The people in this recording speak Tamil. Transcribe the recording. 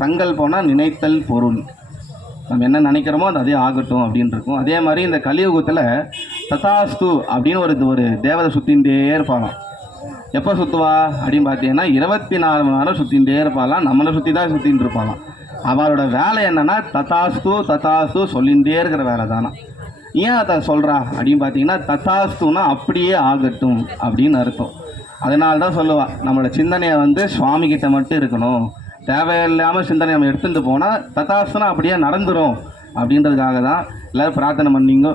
சங்கல்பம்னா நினைத்தல் பொருள். நம்ம என்ன நினைக்கிறோமோ அது அதே ஆகட்டும் அப்படின்னு இருக்கும். அதே மாதிரி இந்த கலியுகத்தில் ததாஸ்து அப்படின்னு ஒரு தேவதை சுற்றிகிட்டே இருப்பாளாம். எப்போ சுற்றுவா அப்படின்னு பார்த்தீங்கன்னா 24 மணி நேரம் சுற்றிகிட்டே இருப்பாளாம். நம்மளை சுற்றி தான் சுற்றின்னு இருப்பாளாம். அவளோட வேலை என்னென்னா ததாஸ்து ததாஸ்து சொல்லிகிட்டே இருக்கிற வேலை தானா. ஏன் அதை சொல்கிறா அப்படின்னு பார்த்தீங்கன்னா ததாஸ்துன்னா அப்படியே ஆகட்டும் அப்படின்னு அர்த்தம். அதனால தான் சொல்லுவாள், நம்மளோட சிந்தனையை சுவாமிகிட்ட மட்டும் இருக்கணும், தேவையில்லாமல் சிந்தனை நம்ம எடுத்துகிட்டு போனால் ததாஸ்துனா அப்படியே நடந்துடும் அப்படின்றதுக்காக தான் எல்லோரும் பிரார்த்தனை பண்ணிங்க.